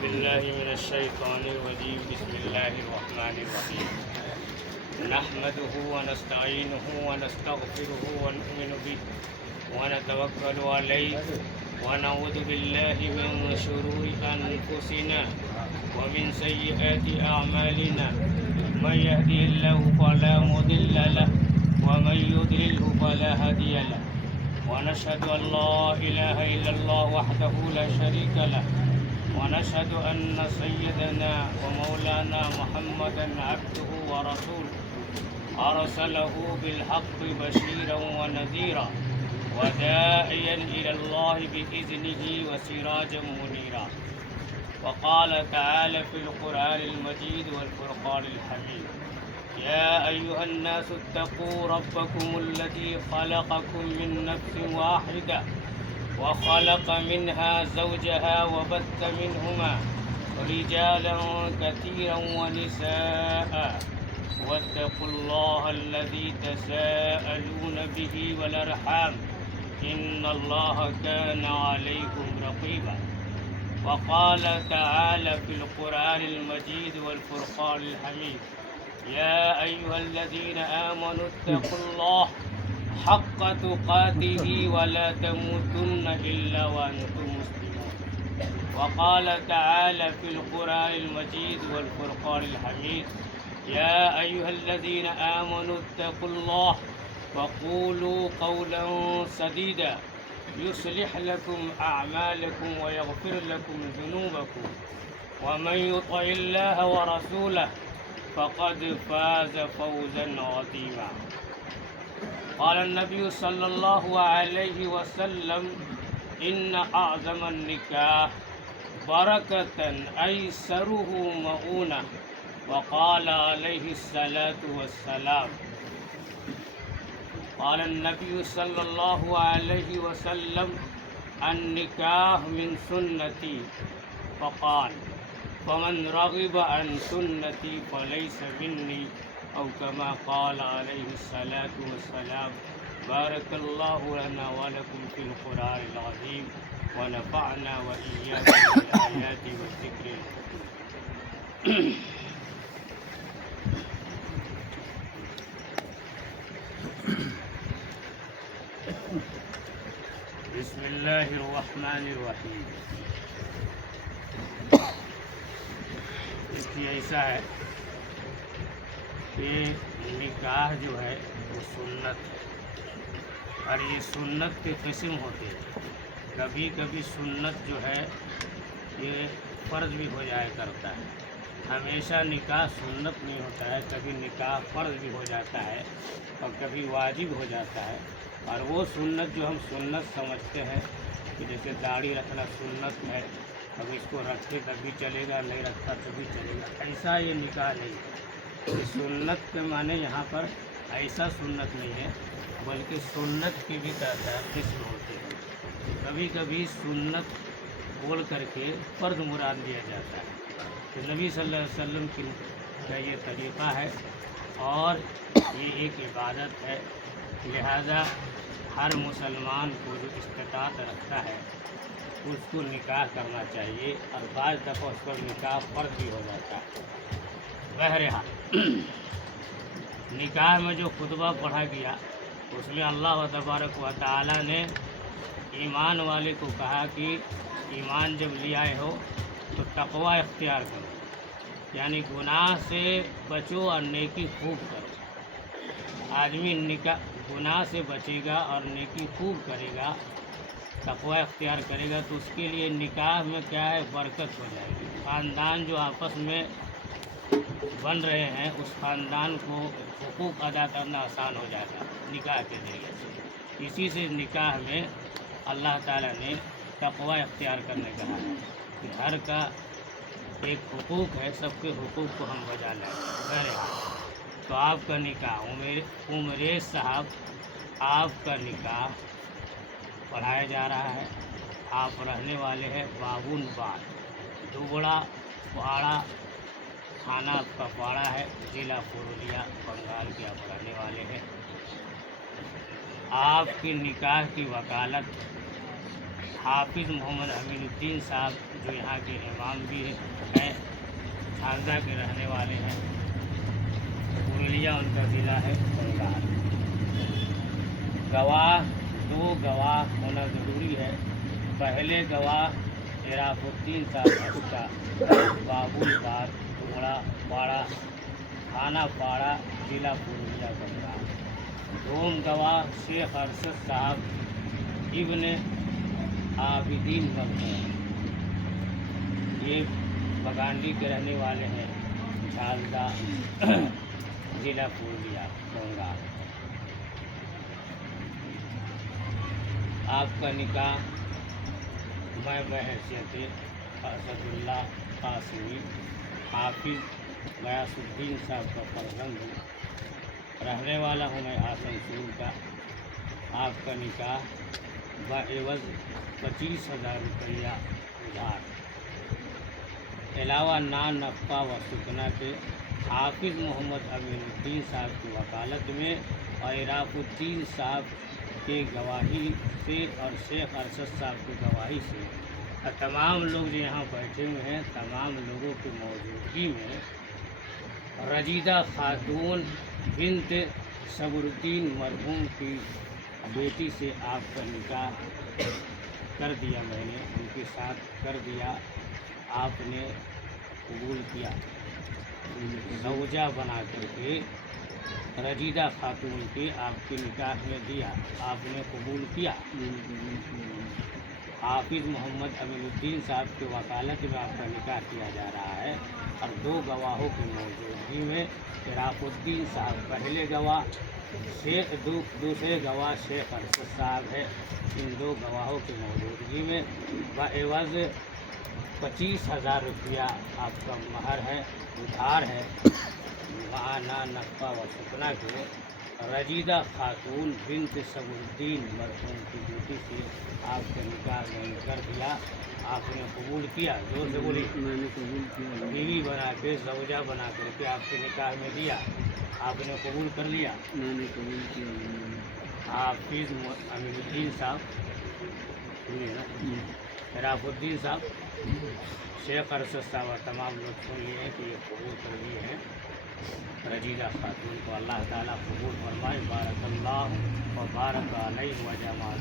بالله من الشيطان الرجيم. بسم الله الرحمن الرحيم. نحمده ونستعينه ونستغفره ونؤمن به ونتوكل عليه ونعوذ بالله من شرور أنفسنا ومن سيئات أعمالنا. من يهدي الله فلا مضل له ومن يضلله فلا هادي له. ونشهد أن لا إله إلا الله وحده لا شريك له. ونشهد أن سيدنا ومولانا محمدا عبده ورسوله أرسله بالحق بشيرا ونذيرا وداعيا إلى الله بإذنه وسراجا منيرا. وقال تعالى في القرآن المجيد والفرقان الحميد: يا أيها الناس اتقوا ربكم الذي خلقكم من نفس واحدة وخلق منها زوجها وبث منهما رجالا كثيرا ونساء واتقوا الله الذي تساءلون به والأرحام إن الله كان عليكم رقيبا. وقال تعالى في القرآن المجيد والفرقان الحميد: يا أيها الذين آمنوا اتقوا الله حق تقاته ولا تموتن إلا وأنتم مسلمون. وقال تعالى في القرآن المجيد والفرقان الحميد: يا أيها الذين آمنوا اتقوا الله وقولوا قولا سديدا يصلح لكم أعمالكم ويغفر لكم ذنوبكم ومن يطع الله ورسوله فقد فاز فوزا عظيما. قال النبي صلى الله عليه وسلم: إن أعظم النكاح بركة أيسره مؤونة. وقال عليه الصلاة والسلام: قال النبي صلى الله عليه وسلم: النكاح من سنتي. فقال: فمن رغب عن سنتي فليس مني، أو كما قال عليه الصلاة والسلام. بارك الله لنا ولكم في القرآن العظيم ونفعنا وإياكم بالآيات والذكر الحكيم. بسم الله الرحمن الرحیم. دیکھیے ایسا ہے کہ نکاح جو ہے وہ سنت ہے، اور یہ سنت کے قسم ہوتے ہیں. کبھی کبھی سنت جو ہے یہ فرض بھی ہو جایا کرتا ہے. ہمیشہ نکاح سنت نہیں ہوتا ہے، کبھی نکاح فرض بھی ہو جاتا ہے اور کبھی واجب ہو جاتا ہے. اور وہ سنت جو ہم سنت سمجھتے ہیں کہ جیسے داڑھی رکھنا سنت ہے، اب اس کو رکھے تبھی چلے گا، نہیں رکھتا تبھی چلے گا، ایسا یہ نکاح نہیں ہے. سنت کے معنی یہاں پر ایسا سنت نہیں ہے، بلکہ سنت کی بھی قسم ہوتی ہے. کبھی کبھی سنت بول کر کے فرض مراد لیا جاتا ہے. تو نبی صلی اللہ علیہ وسلم کا یہ طریقہ ہے اور یہ ایک عبادت ہے. لہذا ہر مسلمان کو جو استطاعت رکھتا ہے اس کو نکاح کرنا چاہیے، اور بعض دفعہ اس پر نکاح فرض بھی ہو جاتا ہے. بہرحال نکاح میں جو خطبہ پڑھا گیا اس میں اللہ تبارک و تعالی نے ایمان والے کو کہا کہ ایمان جب لے آئے ہو تو تقوی اختیار کرو، یعنی گناہ سے بچو اور نیکی خوب کرو. آدمی گناہ سے بچے گا اور نیکی خوب کرے گا، تقوی اختیار کرے گا، تو اس کے لیے نکاح میں کیا ہے، برکت ہو جائے گی. خاندان جو آپس میں بن رہے ہیں اس خاندان کو حقوق ادا کرنا آسان ہو جائے گا نکاح کے ذریعے سے. اسی سے نکاح میں اللہ تعالیٰ نے تقوی اختیار کرنے کہا ہے کہ ہر کا ایک حقوق ہے، سب کے حقوق کو ہم بجا لیں. تو آپ کا نکاح عمریز صاحب، آپ کا نکاح پڑھایا جا رہا ہے. آپ رہنے والے ہیں بابون باغ، دوبڑا پہاڑا تھانہ آپ کا پاڑا ہے، ضلع پورنیہ بنگال کے آپ رہنے والے ہیں. آپ کی نکاح کی وکالت حافظ محمد امین الدین صاحب جو یہاں کے امام بھی ہیں، جھاردا کے رہنے والے ہیں، پرولیا ان کا ضلع ہے بنگال۔ گواہ 2 گواہ ہونا ضروری ہے۔ پہلے گواہ عراف الدین صاحب کا بابول بار ٹکڑا پاڑا تھانہ پاڑا ضلع پرولیا بنگال۔ دوم گواہ شیخ ارشد صاحب ابن عابدین مخدوم، یہ بگانڈی کے رہنے والے ہیں، جھالدہ ضلع پرولیا بنگال۔ آپ کا نکاح میں بحیثیت اسد اللہ قاسمی حافظ غیاث الدین صاحب کا فرزند ہوں، رہنے والا ہوں میں آسنسول کا۔ آپ کا نکاح بعوض 25,000 روپیہ ادھار، علاوہ نان نفقہ و سکنا کے حافظ محمد امین الدین صاحب کی وکالت میں اور عراف الدین صاحب کے گواہی سے اور شیخ ارشد صاحب کی گواہی سے، اور تمام لوگ جو یہاں بیٹھے ہوئے ہیں تمام لوگوں کی موجودگی میں رجیدہ خاتون بنت صبر الدین مرحوم کی بیٹی سے آپ کا نکاح کر دیا، میں نے ان کے ساتھ کر دیا، آپ نے قبول کیا، زوجہ بنا کر کے رجیدہ خاتون کے آپ کے نکاح میں دیا، آپ نے قبول کیا۔ حافظ محمد امین الدین صاحب کی وکالت میں آپ کا نکاح کیا جا رہا ہے، اور 2 گواہوں کی موجودگی میں عراف الدین صاحب پہلے گواہ، دوسرے گواہ شیخ ارشد صاحب ہے۔ ان 2 گواہوں کی موجودگی میں بعوض 25,000 روپیہ آپ کا مہر ہے، ادھار ہے، معنا نفقہ و سکنا کے رجیدہ خاتون بنت صبر الدین مرحوم کی بیٹی سے آپ کا نکاح میں نے کر دیا، آپ نے قبول کیا، زور سے بولی، میں نے قبول کیا، بیوی بنا کے زوجہ بنا کر کے آپ کے نکاح میں دیا، آپ نے قبول کر لیا۔ میں نے قبول کیا۔ حافظ امین الدین صاحب، عراف الدین صاحب، شیخ ارشد صاحب اور تمام لوگ سن لیے ہیں کہ یہ قبول کر لیے ہیں رجیدہ خاتون کو۔ اللہ تعالیٰ قبول فرمائے۔ بارک اللہ و بارک علیہ و جمع